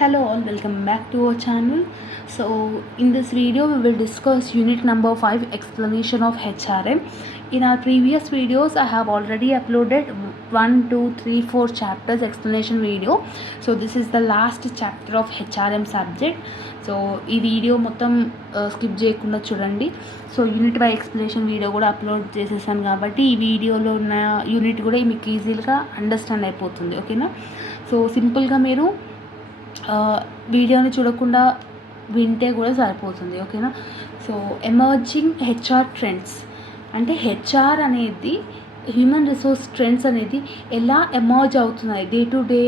Hello all, welcome back to our channel. So in this video we will discuss unit number 5, explanation of HRM. In our previous videos I have already uploaded 1, 2, 3, 4 chapters explanation video. So this is the last chapter of HRM subject. So ఈ video మొత్తం skip చేయకుండా చూడండి. So unit by explanation video కూడా upload చేసేసాను కాబట్టి ఈ వీడియోలో ఉన్న యూనిట్ కూడా మీకు ఈజీగా అండర్స్టాండ్ అయిపోతుంది. ఓకేనా? సో సింపుల్గా మీరు వీడియోని చూడకుండా వింటే కూడా సరిపోతుంది. ఓకేనా? సో ఎమర్జింగ్ హెచ్ఆర్ ట్రెండ్స్ అంటే హెచ్ఆర్ అనేది హ్యూమన్ రిసోర్స్ ట్రెండ్స్ అనేది ఎలా ఎమర్జ్ అవుతున్నాయి డే టు డే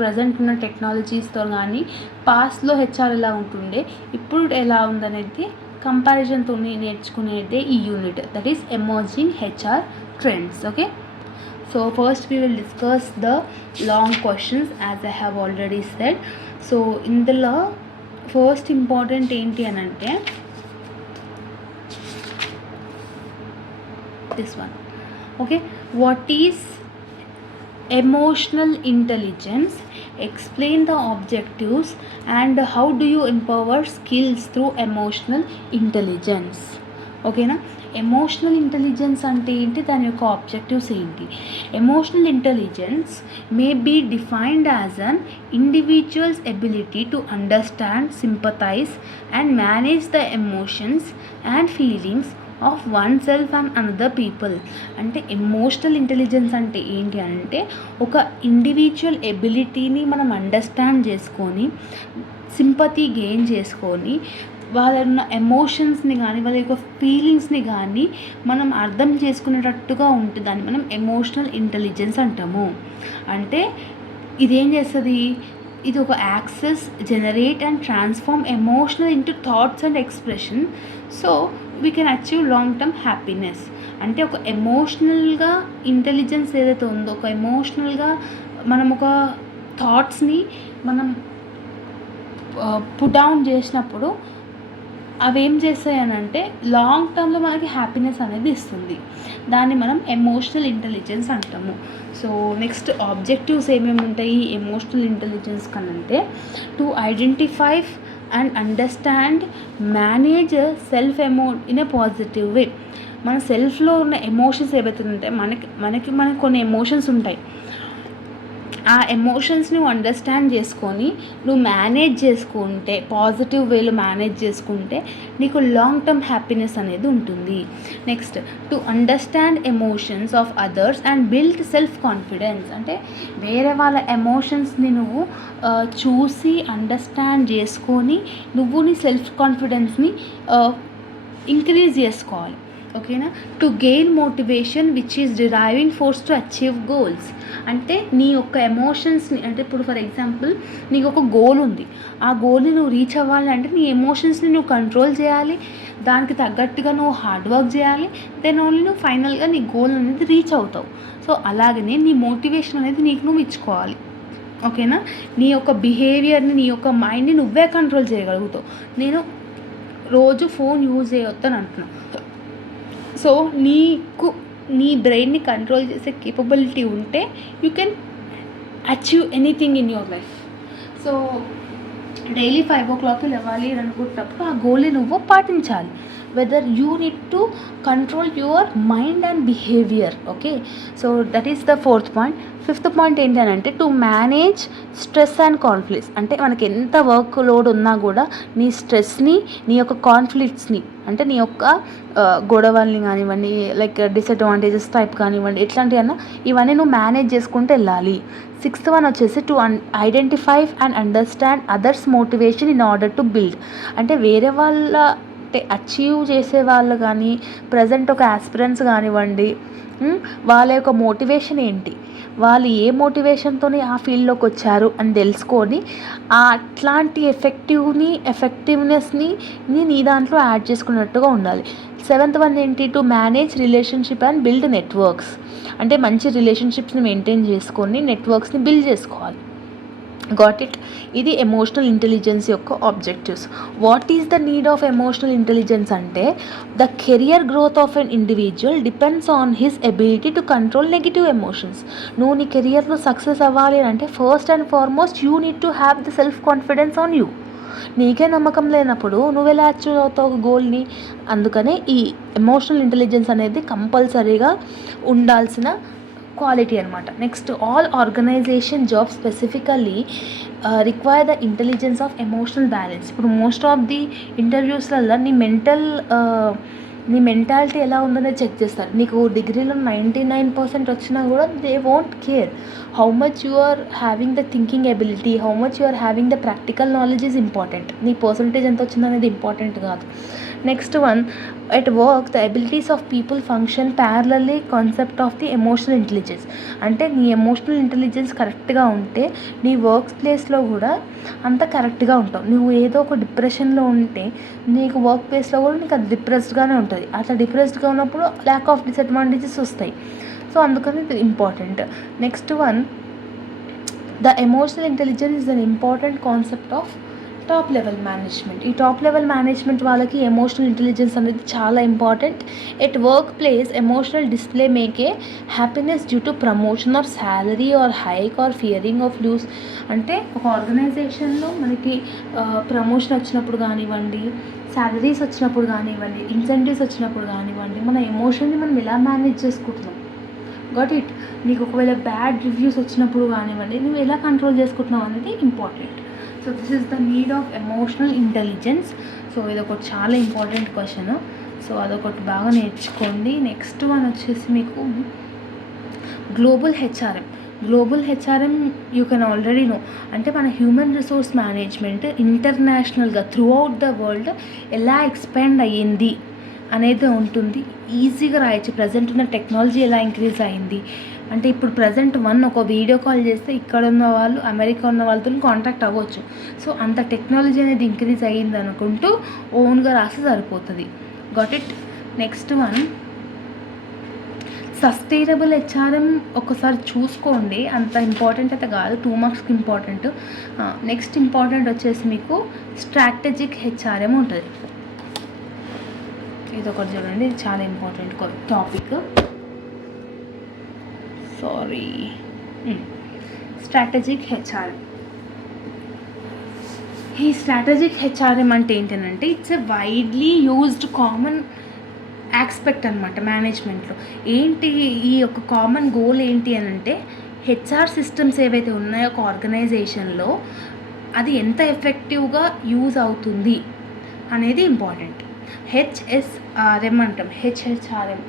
ప్రజెంట్ ఉన్న టెక్నాలజీస్తో, కానీ పాస్ట్లో హెచ్ఆర్ ఎలా ఉంటుండే ఇప్పుడు ఎలా ఉందనేది కంపారిజన్తో నేర్చుకునేదే ఈ unit, that is emerging HR trends. Okay, so first we will discuss the long questions as I have already said. So ఇందులో ఫస్ట్ ఇంపార్టెంట్ ఏంటి అని అంటే this one. Okay, what is emotional intelligence, explain the objectives and how do you empower skills through emotional intelligence. ఓకేనా? Emotional intelligence అంటే ఏంటి, దాని యొక్క objectives ఏంటి? Emotional intelligence may be defined as an individuals ability to understand, sympathize and manage the emotions and feelings of one self and another people. అంటే emotional intelligence అంటే ఏంటి అంటే ఒక ఇండివిజువల్ ఎబిలిటీని మనం అండర్స్టాండ్ చేసుకొని, సింపతి గెయిన్ చేసుకొని, వాళ్ళ ఉన్న ఎమోషన్స్ని కానీ వాళ్ళ యొక్క ఫీలింగ్స్ని కానీ మనం అర్థం చేసుకునేటట్టుగా ఉంటే దాన్ని మనం ఎమోషనల్ ఇంటెలిజెన్స్ అంటాము. అంటే ఇదేం చేస్తుంది, ఇది ఒక access, generate and transform emotional into thoughts and expression, so we can achieve long term happiness. అంటే ఒక ఎమోషనల్గా ఇంటెలిజెన్స్ ఏదైతే ఉందో, ఒక ఎమోషనల్గా మనం ఒక థాట్స్ని మనం పుట్ డౌన్ చేసినప్పుడు అవి ఏం చేస్తాయి అని అంటే లాంగ్ టర్మ్లో మనకి హ్యాపీనెస్ అనేది ఇస్తుంది. దాన్ని మనం ఎమోషనల్ ఇంటెలిజెన్స్ అంటాము. సో నెక్స్ట్ ఆబ్జెక్టివ్స్ ఏమేమి ఉంటాయి ఎమోషనల్ ఇంటెలిజెన్స్ కనంటే to identify and understand, manage self in a positive way. మన సెల్ఫ్లో ఉన్న ఎమోషన్స్ ఏవైతే ఉంటాయి, మనకి కొన్ని ఎమోషన్స్ ఉంటాయి. ఆ ఎమోషన్స్ నువ్వు అండర్స్టాండ్ చేసుకొని నువ్వు మేనేజ్ చేసుకుంటే, పాజిటివ్ వేలో మేనేజ్ చేసుకుంటే నీకు లాంగ్ టర్మ్ హ్యాపీనెస్ అనేది ఉంటుంది. Next to understand emotions of others and build self confidence. అంటే వేరే వాళ్ళ ఎమోషన్స్ని నువ్వు చూసి అండర్స్టాండ్ చేసుకొని నువ్వు నీ సెల్ఫ్ కాన్ఫిడెన్స్ని ఇంక్రీజ్ చేసుకోవాలి. ఓకేనా? To gain motivation which is deriving force to achieve goals. అంటే నీ యొక్క ఎమోషన్స్ని, అంటే ఇప్పుడు ఫర్ ఎగ్జాంపుల్ నీకు ఒక గోల్ ఉంది, ఆ గోల్ని నువ్వు రీచ్ అవ్వాలి అంటే నీ ఎమోషన్స్ని నువ్వు కంట్రోల్ చేయాలి, దానికి తగ్గట్టుగా నువ్వు హార్డ్ వర్క్ చేయాలి, దెన్ ఓన్లీ నువ్వు ఫైనల్గా నీ గోల్ అనేది రీచ్ అవుతావు. సో అలాగనే నీ మోటివేషన్ అనేది నీకు నువ్వు ఇచ్చుకోవాలి. ఓకేనా? నీ యొక్క బిహేవియర్ని, నీ యొక్క మైండ్ని నువ్వే కంట్రోల్ చేయగలుగుతావు. నేను రోజు ఫోన్ యూజ్ చేయొద్దని అంటున్నాను. సో నీ బ్రెయిన్ని కంట్రోల్ చేసే కేపబిలిటీ ఉంటే you can achieve anything in your life. So daily 5 o'clock లేవాలి అని అనుకుంటున్నప్పుడు ఆ గోల్ని నువ్వు పాటించాలి. Whether you need to control your mind and behaviour. Okay, so that is the 4th point. 5th point ఏంటి అని అంటే to manage stress and conflicts. అంటే మనకి ఎంత వర్క్ లోడ్ ఉన్నా కూడా నీ స్ట్రెస్ని, నీ యొక్క కాన్ఫ్లిక్ట్స్ని, అంటే నీ యొక్క గొడవల్ని కానివ్వండి, లైక్ డిసడ్వాంటేజెస్ టైప్ కానివ్వండి, ఎట్లాంటివన్నా ఇవన్నీ నువ్వు మేనేజ్ చేసుకుంటూ వెళ్ళాలి. 6th వన్ వచ్చేసి to identify and understand others motivation in order to build. అంటే వేరే వాళ్ళ అచీవ్ చేసే వాళ్ళు కానీ, ప్రజెంట్ ఒక ఆస్పిరెంట్స్ కానివ్వండి, వాళ్ళ యొక్క మోటివేషన్ ఏంటి, వాళ్ళు ఏ మోటివేషన్తో ఆ ఫీల్డ్లోకి వచ్చారు అని తెలుసుకొని అట్లాంటి ఎఫెక్టివ్నెస్ని నీ దాంట్లో యాడ్ చేసుకున్నట్టుగా ఉండాలి. 7th వన్ ఏంటి, to manage relationship and build networks. అంటే మంచి రిలేషన్షిప్స్ని మెయింటైన్ చేసుకొని నెట్వర్క్స్ని బిల్డ్ చేసుకోవాలి. Got it. ఇది ఎమోషనల్ ఇంటెలిజెన్స్ యొక్క objectives. What is the need of emotional intelligence అంటే the career growth of an individual depends on his ability to control negative emotions. నువ్వు నీ కెరియర్లో సక్సెస్ అవ్వాలి అంటే first and foremost you need to have the self confidence on you. నీకే నమ్మకం లేనప్పుడు నువ్వు ఎలా అచీవ్ అవుతావు గోల్ని? అందుకనే ఈ ఎమోషనల్ ఇంటెలిజెన్స్ అనేది కంపల్సరీగా ఉండాల్సిన క్వాలిటీ అనమాట. Next, all organization job specifically require the intelligence of emotional balance. ఇప్పుడు మోస్ట్ ఆఫ్ ది ఇంటర్వ్యూస్లలో నీ మెంటాలిటీ ఎలా ఉందనే చెక్ చేస్తారు. నీకు డిగ్రీలో 99% వచ్చినా కూడా they won't care how much you are having the thinking ability, how much you are having the practical knowledge is important. నీ పర్సంటేజ్ ఎంత వచ్చిందనేది ఇంపార్టెంట్ కాదు. Next one, at work the abilities of people function parallelly concept of the emotional intelligence. అంటే నీ emotional intelligence కరెక్ట్గా ఉంటే నీ work ప్లేస్లో కూడా అంత కరెక్ట్గా ఉంటావు. నువ్వు ఏదో ఒక డిప్రెషన్లో ఉంటే నీకు వర్క్ ప్లేస్లో కూడా నీకు అది డిప్రెస్డ్గానే ఉంటుంది. అట్లా డిప్రెస్డ్గా ఉన్నప్పుడు ల్యాక్ ఆఫ్ డిసడ్వాంటేజెస్ వస్తాయి. సో అందుకని ఇది important. Next one, the emotional intelligence is an important concept of top level management. ఈ టాప్ లెవెల్ మేనేజ్మెంట్ వాళ్ళకి ఎమోషనల్ ఇంటెలిజెన్స్ అనేది చాలా important. At work place emotional display make a happiness due to promotion or salary or hike or fearing of lose. అంటే ఒక ఆర్గనైజేషన్లో మనకి promotion వచ్చినప్పుడు కానివ్వండి, శాలరీస్ వచ్చినప్పుడు కానివ్వండి, ఇన్సెంటివ్స్ వచ్చినప్పుడు కానివ్వండి, మన ఎమోషన్ని మనం ఎలా మేనేజ్ చేసుకుంటున్నాం. Got it. నీకు ఒకవేళ బ్యాడ్ రివ్యూస్ వచ్చినప్పుడు కానివ్వండి, నువ్వు ఎలా కంట్రోల్ చేసుకుంటున్నావు అనేది important. So this is the need of emotional intelligence. So ఇది ఒకటి చాలా ఇంపార్టెంట్ క్వశ్చన్. సో అదొకటి బాగా నేర్చుకోండి. నెక్స్ట్ వన్ వచ్చేసి మీకు global HRM. Global HRM you can already know. అంటే మన హ్యూమన్ రిసోర్స్ మేనేజ్మెంట్ ఇంటర్నేషనల్గా త్రూ అవుట్ ద వరల్డ్ ఎలా ఎక్స్పాండ్ అయ్యింది అనేది ఉంటుంది. ఈజీగా రాయొచ్చు. ప్రజెంట్ ఉన్న టెక్నాలజీ ఎలా ఇంక్రీజ్ అయింది అంటే ఇప్పుడు ప్రజెంట్ ఒక వీడియో కాల్ చేస్తే ఇక్కడ ఉన్న వాళ్ళు అమెరికా ఉన్న వాళ్ళతో కాంటాక్ట్ అవ్వచ్చు. సో అంత టెక్నాలజీ అనేది ఇంక్రీజ్ అయ్యింది అనుకుంటూ ఓన్గా రాస్తే సరిపోతుంది. Got it. Next one, sustainable HRM ఒకసారి చూసుకోండి. అంత ఇంపార్టెంట్ అయితే కాదు, 2 మార్క్స్కి ఇంపార్టెంట్. నెక్స్ట్ ఇంపార్టెంట్ వచ్చేసి మీకు స్ట్రాటజిక్ హెచ్ఆర్ఎం ఉంటుంది. ఇది ఒకటి చూడండి, ఇది చాలా ఇంపార్టెంట్ టాపిక్. Strategic HRM. ఈ స్ట్రాటజిక్ హెచ్ఆర్ఎం అంటే ఏంటంటే it's a widely used common aspect అనమాట మేనేజ్మెంట్లో. ఏంటి ఈ యొక్క కామన్ గోల్ ఏంటి అని అంటే హెచ్ఆర్ సిస్టమ్స్ ఏవైతే ఉన్నాయో ఒక ఆర్గనైజేషన్లో అది ఎంత ఎఫెక్టివ్గా యూజ్ అవుతుంది అనేది ఇంపార్టెంట్. హెచ్ఎస్ఆర్ఎం అంటాం. హెచ్హెచ్ఆర్ఎం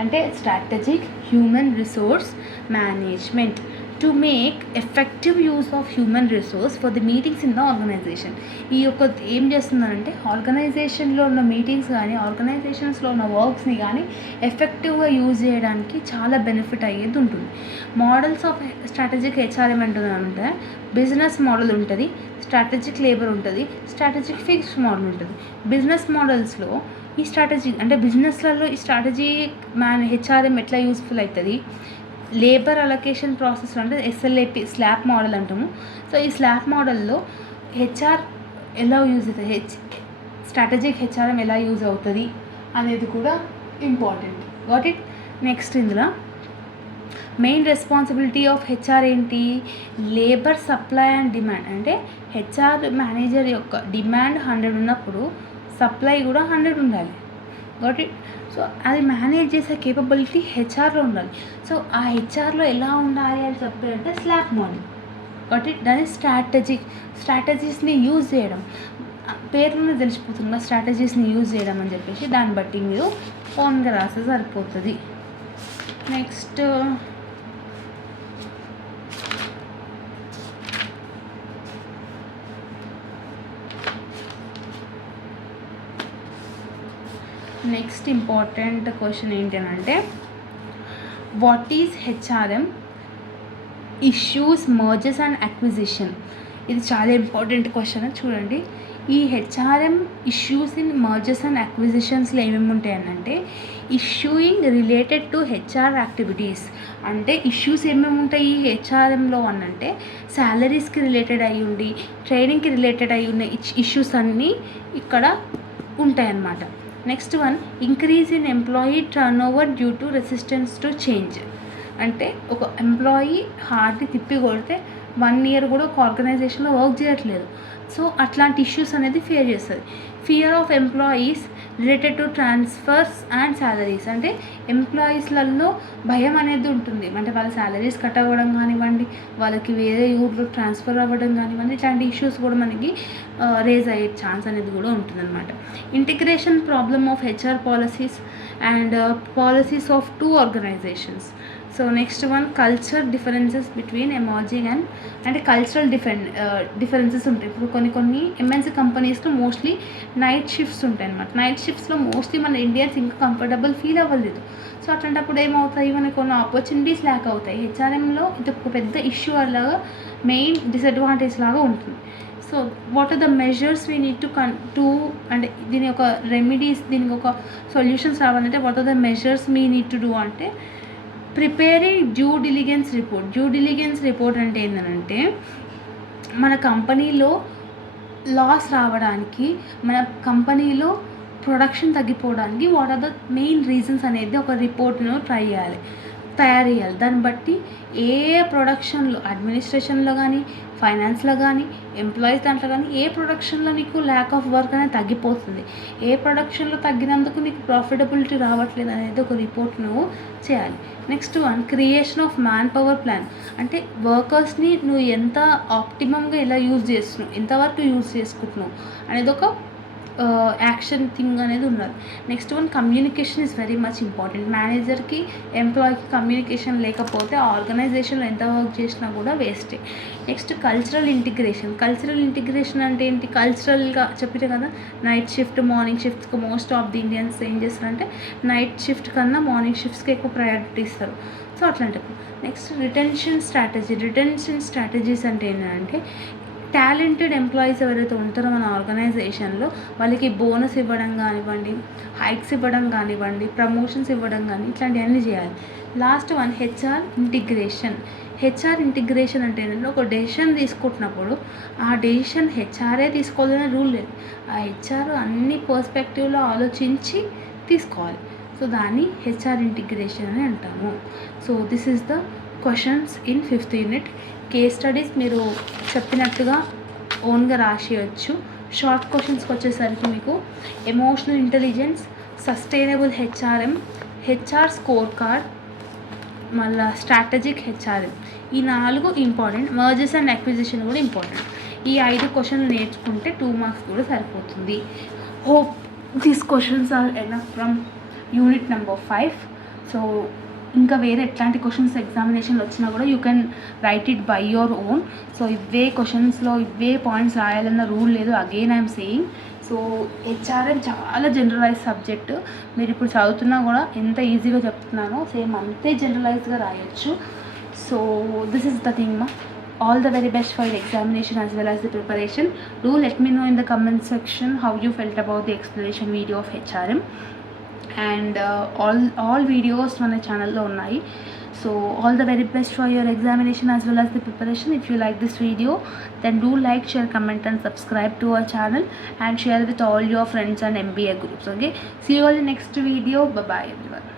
అంటే strategic human resource management to make effective use of human resource for the meetings in the organization. ఈ యొక్క ఏం చేస్తుందంటే ఆర్గనైజేషన్లో ఉన్న మీటింగ్స్ కానీ ఆర్గనైజేషన్స్లో ఉన్న వర్క్స్ని కానీ ఎఫెక్టివ్గా యూజ్ చేయడానికి చాలా బెనిఫిట్ అయ్యేది ఉంటుంది. మోడల్స్ ఆఫ్ స్ట్రాటజిక్ హెచ్ఆర్ఎం అంటే బిజినెస్ మోడల్ ఉంటుంది, స్ట్రాటజిక్ లేబర్ ఉంటుంది, స్ట్రాటజిక్ ఫిక్స్డ్ మోడల్ ఉంటుంది. బిజినెస్ మోడల్స్లో ఈ స్ట్రాటజీ అంటే బిజినెస్లలో ఈ స్ట్రాటజీ హెచ్ఆర్ఎం ఎట్లా యూస్ఫుల్ అవుతుంది. లేబర్ అలొకేషన్ ప్రాసెస్ అంటే ఎస్ఎల్ఏపి స్లాబ్ మోడల్ అంటాము. సో ఈ స్లాబ్ మోడల్లో హెచ్ఆర్ ఎలా యూజ్ అవుతుంది, స్ట్రాటజిక్ హెచ్ఆర్ఎం ఎలా యూజ్ అవుతుంది అనేది కూడా ఇంపార్టెంట్. Got it. నెక్స్ట్ ఇందులో మెయిన్ రెస్పాన్సిబిలిటీ ఆఫ్ హెచ్ఆర్ ఏంటి, లేబర్ సప్లై అండ్ డిమాండ్. అంటే హెచ్ఆర్ మేనేజర్ యొక్క డిమాండ్ 100 ఉన్నప్పుడు సప్లై కూడా 100 ఉండాలి. Got it. సో అది మేనేజ్ చేసే కేపబిలిటీ హెచ్ఆర్లో ఉండాలి. సో ఆ హెచ్ఆర్లో ఎలా ఉండాలి అని చెప్పారంటే స్లాబ్ మోడల్. Got it. దాని స్ట్రాటజీస్ని యూజ్ చేయడం, పేరులోనే తెలిసిపోతుంది స్ట్రాటజీస్ని యూజ్ చేయడం అని చెప్పేసి దాన్ని బట్టి మీరు ఓన్గా రాస్తే సరిపోతుంది. నెక్స్ట్ ఇంపార్టెంట్ క్వశ్చన్ ఏంటంటే what is HRM issues mergers and acquisition. ఇది చాలా ఇంపార్టెంట్ క్వశ్చన్. చూడండి, ఈ HRM issues in mergers and అక్విజిషన్స్లో ఏమేమి ఉంటాయనంటే issuing related to HR activities. అంటే ఇష్యూస్ ఏమేమి ఉంటాయి ఈ హెచ్ఆర్ఎంలో అనంటే శాలరీస్కి రిలేటెడ్ అయ్యి ఉండి ట్రైనింగ్కి రిలేటెడ్ అయ్యి ఉన్న ఇష్యూస్ అన్నీ ఇక్కడ ఉంటాయన్నమాట. Next one, increase in employee turn over due to resistance to change. అంటే ఒక ఎంప్లాయీ హార్డ్ని తిప్పి కొడితే 1 year కూడా ఒక ఆర్గనైజేషన్లో వర్క్ చేయట్లేదు. సో అట్లాంటి ఇష్యూస్ అనేది ఫేస్ చేస్తుంది. Fear of employees related to transfers and salaries. అంటే ఎంప్లాయీస్లలో భయం అనేది ఉంటుంది. అంటే వాళ్ళ శాలరీస్ కట్ అవ్వడం కానివ్వండి, వాళ్ళకి వేరే ఊర్లో ట్రాన్స్ఫర్ అవ్వడం కానివ్వండి, ఇట్లాంటి ఇష్యూస్ కూడా మనకి రేజ్ అయ్యే ఛాన్స్ అనేది కూడా ఉంటుందన్నమాట. Integration problem of HR policies and policies of 2 organizations. So next one, culture differences between emerging and అంటే కల్చరల్ డిఫరెన్సెస్ ఉంటాయి. ఇప్పుడు కొన్ని ఎంఎన్సీ కంపెనీస్లో మోస్ట్లీ నైట్ షిఫ్ట్స్ ఉంటాయి అన్నమాట. నైట్ షిఫ్ట్స్లో మోస్ట్లీ మన ఇండియన్స్ ఇంకా కంఫర్టబుల్ ఫీల్ అవ్వలేదు. సో అట్లాంటప్పుడు ఏమవుతాయి, మనకు కొన్ని ఆపర్చునిటీస్ ల్యాక్ అవుతాయి. హెచ్ఆర్ఎంలో ఇది ఒక పెద్ద ఇష్యూ అలాగా మెయిన్ డిసడ్వాంటేజ్ లాగా ఉంటుంది. So what are the measures we need to అంటే దీని ఒక రెమెడీస్, దీనికి ఒక సొల్యూషన్స్ రావాలంటే what are the measures we need to do అంటే preparing due diligence report. Due diligence report అంటే ఏంటంటే మన కంపెనీలో లాస్ రావడానికి, మన కంపెనీలో ప్రొడక్షన్ తగ్గిపోవడానికి what are the main reasons అనేది ఒక రిపోర్ట్ను తయారు చేయాలి. దాన్ని బట్టి ఏ ప్రొడక్షన్లో, అడ్మినిస్ట్రేషన్లో కానీ, ఫైనాన్స్లో కానీ, ఎంప్లాయీస్ దాంట్లో కానీ ఏ ప్రొడక్షన్లో నీకు ల్యాక్ ఆఫ్ వర్క్ అనేది తగ్గిపోతుంది, ఏ ప్రొడక్షన్లో తగ్గినందుకు నీకు ప్రాఫిటబిలిటీ రావట్లేదు అనేది ఒక రిపోర్ట్ నువ్వు చేయాలి. Next one, creation of man power plan. అంటే వర్కర్స్ని నువ్వు ఎంత ఆప్టిమమ్గా ఎలా యూజ్ చేస్తున్నావు, ఎంతవరకు యూజ్ చేసుకుంటున్నావు అనేది ఒక యాక్షన్ థింగ్ అనేది ఉన్నది. Next one, communication is very much important. మేనేజర్కి ఎంప్లాయీకి కమ్యూనికేషన్ లేకపోతే ఆర్గనైజేషన్లో ఎంత వర్క్ చేసినా కూడా వేస్టే. Next cultural integration. Cultural integration అంటే ఏంటి, కల్చరల్గా చెప్పితే కదా నైట్ షిఫ్ట్ మార్నింగ్ షిఫ్ట్కి మోస్ట్ ఆఫ్ ది ఇండియన్స్ ఏం చేస్తారంటే నైట్ షిఫ్ట్ కన్నా మార్నింగ్ షిఫ్ట్స్కి ఎక్కువ ప్రయారిటీ ఇస్తారు. సో అట్లాంటప్పుడు నెక్స్ట్ రిటెన్షన్ స్ట్రాటజీస్ అంటే ఏంటంటే టాలెంటెడ్ ఎంప్లాయీస్ ఎవరైతే ఉంటారో మన ఆర్గనైజేషన్లో వాళ్ళకి బోనస్ ఇవ్వడం కానివ్వండి, హైక్స్ ఇవ్వడం కానివ్వండి, ప్రమోషన్స్ ఇవ్వడం కానీ ఇట్లాంటివన్నీ చేయాలి. లాస్ట్ వన్, హెచ్ఆర్ ఇంటిగ్రేషన్ అంటే ఏంటంటే ఒక డెసిషన్ తీసుకుంటున్నప్పుడు ఆ డెసిషన్ హెచ్ఆర్ఏ తీసుకోవాలనే రూల్ లేదు. ఆ హెచ్ఆర్ అన్ని పర్స్పెక్టివ్లో ఆలోచించి తీసుకోవాలి. సో దాన్ని హెచ్ఆర్ ఇంటిగ్రేషన్ అని అంటాము. So this is the questions in 5th unit. Case studies మీరు చెప్పినట్టుగా ఓన్గా రాసేయచ్చు. షార్ట్ క్వశ్చన్స్కి వచ్చేసరికి మీకు emotional intelligence, sustainable HRM, HR score card, మళ్ళీ స్ట్రాటజిక్ హెచ్ఆర్ఎం, ఈ 4 ఇంపార్టెంట్. మర్జర్స్ అండ్ అక్విజిషన్ కూడా ఇంపార్టెంట్. ఈ 5 క్వశ్చన్లు నేర్చుకుంటే 2 marks కూడా సరిపోతుంది. Hope these questions are enough from unit number 5. So ఇంకా వేరే ఎట్లాంటి క్వశ్చన్స్ ఎగ్జామినేషన్లో వచ్చినా కూడా you can write it by your own. So ఇవే క్వశ్చన్స్లో ఇవే పాయింట్స్ రాయాలన్న రూల్ లేదు. Again I'm saying. So HRM చాలా జనరలైజ్ సబ్జెక్టు. మీరు ఇప్పుడు చదువుతున్నా కూడా ఎంత ఈజీగా చెప్తున్నానో సేమ్ అంతే జనరలైజ్గా రాయొచ్చు. So this is the thing. All the very best for your examination as well as the preparation. Do let me know in the comment section how you felt about the explanation video of HRM. And all videos మన ఛానల్లో ఉన్నాయి. So all the very best for your examination as well as the preparation. If you like this video, then do like, share, comment and subscribe to our channel and share with all your friends and MBA groups. Okay, see you all in next video. Bye bye everyone.